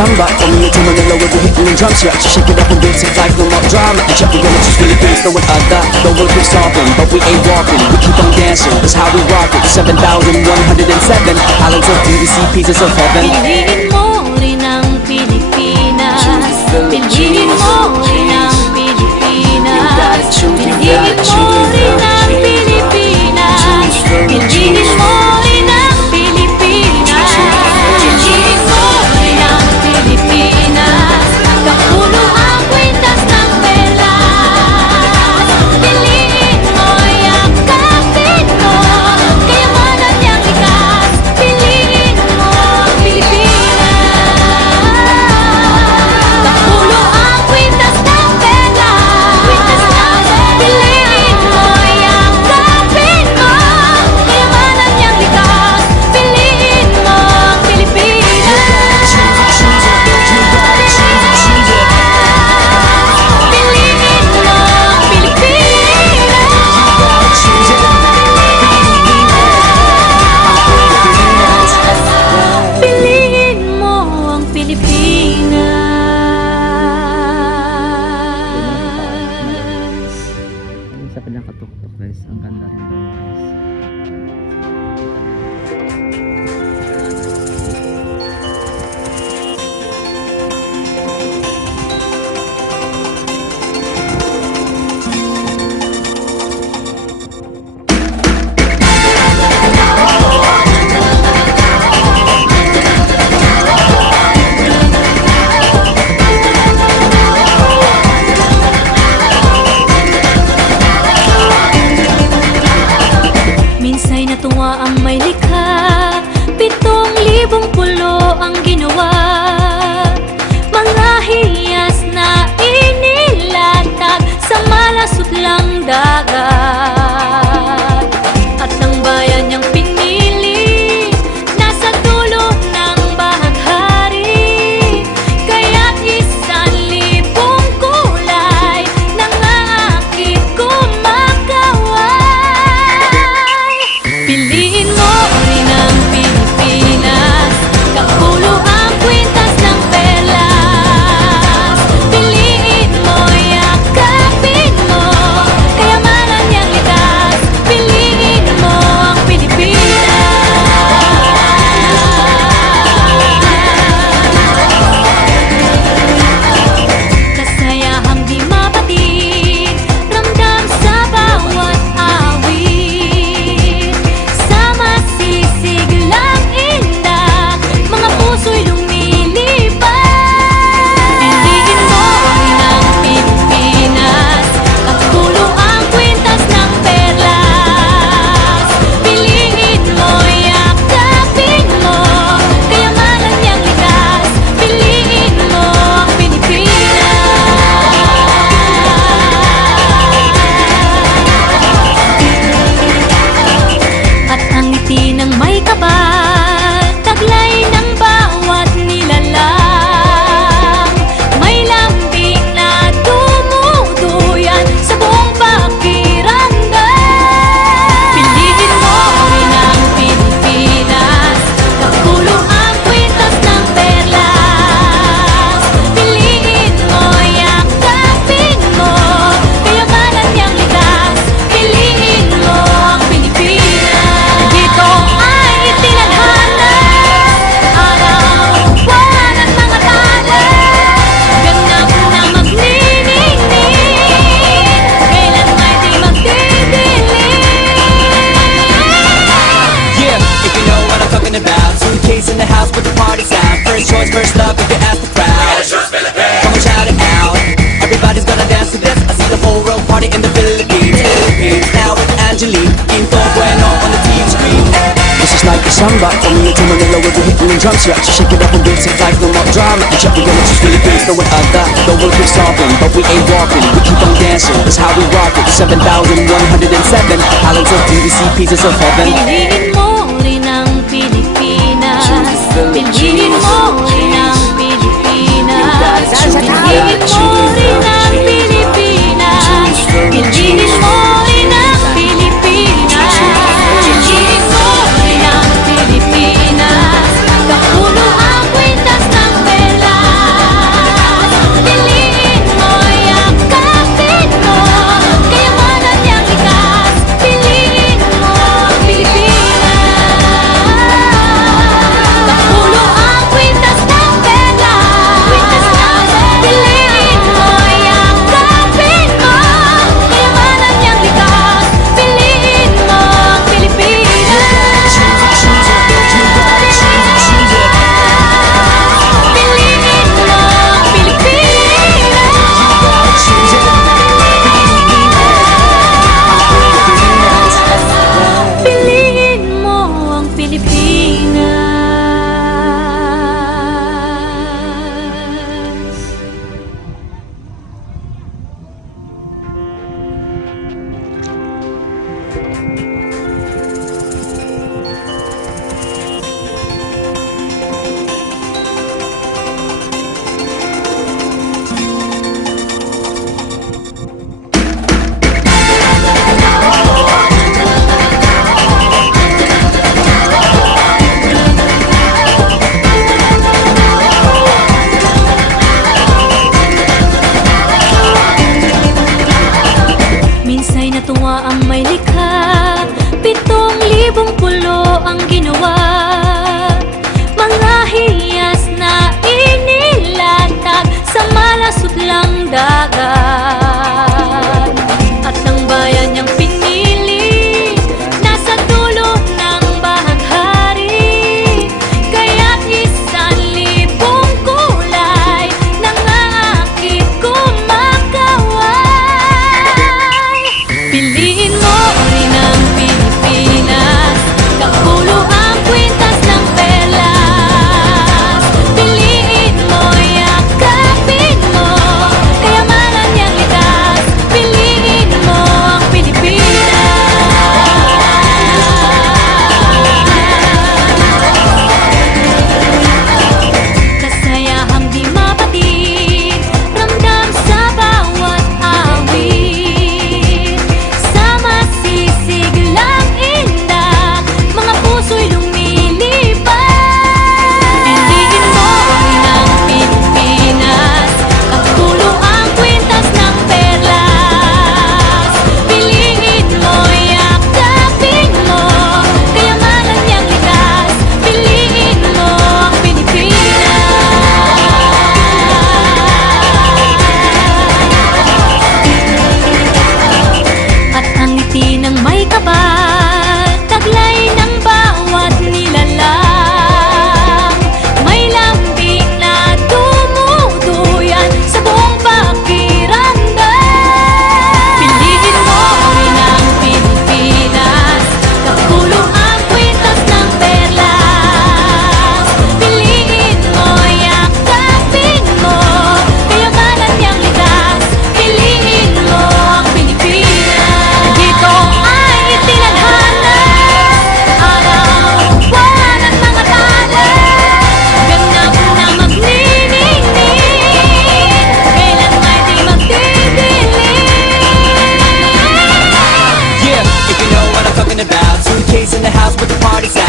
samba. From here to Manila we'll be hitting the drums. Yeah, shake it up and basic life, no more drama. And check, we're gonna choose Philippines, no one other. The world keeps stopping, but we ain't walking. We keep on dancing, that's how we rock it. 7,107 islands of DVC, pieces of heaven. Piliin mo rin ang Pilipinas. Piliin mo rin ang Pilipinas. Piliin mo rin ang Pilipinas. Piliin mo rin ang Pilipinas. Piliin mo rin ang Pilipinas. Kapulo ang kwintas ng perlas. Piliin mo, yakapin mo, kayamanan niyang likas. Piliin mo ang Pilipinas. Kapulo ang kwintas ng perlas. Piliin mo, yakapin mo, kayamanan niyang likas. Piliin mo ang Pilipinas. Piliin mo ang Pilipinas. Piliin mo ang Pilipinas. Ayun sa kanyang katuktok guys, ang ganda rin doon guys. Minsa'y natuwa ang may likha, 7,000 pulo ang ginawa. Mga hiyas na inilatag sa malasutlang dagat. At ang bayan niyang pinili, nasa dulo ng bahaghari. Kaya't 1,000 kulay nangangakit kumakaway. Piliin mo rin ang Pilipinas. Kapulo ang kwintas ng perlas. Piliin mo, yakapin mo, kayamanan niyang likas. Piliin mo ang Pilipinas. Kasayahang di mapatid, ramdam sa bawat awit. Sama sisiglang indah, mga puso'y lumilipad. Piliin mo rin ang Pilipinas. Kapulo ang kwintas ng perlas. Piliin mo, yakapin mo, kayamanan niyang likas. Piliin mo ang Pilipinas. At ang ngiti ng may kapal, taglay ng bawat nilalang. May lambing na tumutuyan sa buong pakiramdam. Piliin mo rin ang Pilipinas. Kapulo ang kwintas ng perlas. Piliin mo, yakapin mo, kayamanan niyang likas. Piliin mo ang Pilipinas. Dito ay itinadhana, araw-buwan at mga tala. Ganap na magniningning, kailan may di magdidilim. Yeah, if you know what I'm talking about. Suitcase in the house with the party sound. First choice, first love, if you ask the crowd. Come on, shout it out. Everybody's gonna dance to this. I see the whole world party in the Philippines. Now with Angelique, Info Bueno on the TV screen. This is like a samba. From here to Manila we'll be hitting the drums. Yeah, shake it up and basic life, no more drama. And check, we're gonna choose Philippines, no one other. The world keeps stopping, but we ain't walking. We keep on dancing, that's how we rock it. 7,107 islands of DVC, pieces of heaven. Piliin mo rin ang Pilipinas. Piliin mo rin ang Pilipinas. Piliin mo rin ang Pilipinas. Piliin mo rin ang Pilipinas. Piliin mo rin ang Pilipinas. Kapulo ang kwintas ng perlas.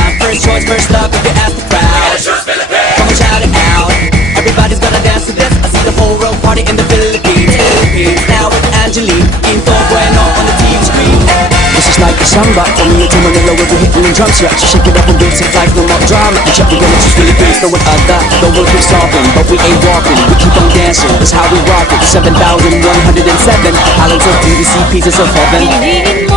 sound. First choice, first love, if you ask the crowd. Come on, shout it out. Everybody's gonna dance to this. I see the whole world party in the Philippines. Now with Angelique, Quinto Bueno on the TV screen. This is like a samba. For me, it's in Manila where we're hitting the drums. Yeah, so shake it up and dance it like no more drama. And check we're gonna choose Philippines, no one other. The world keeps talking, but we ain't walking. We keep on dancing, that's how we rock it. 7,107 islands of beauty, see pieces of heaven. Piliin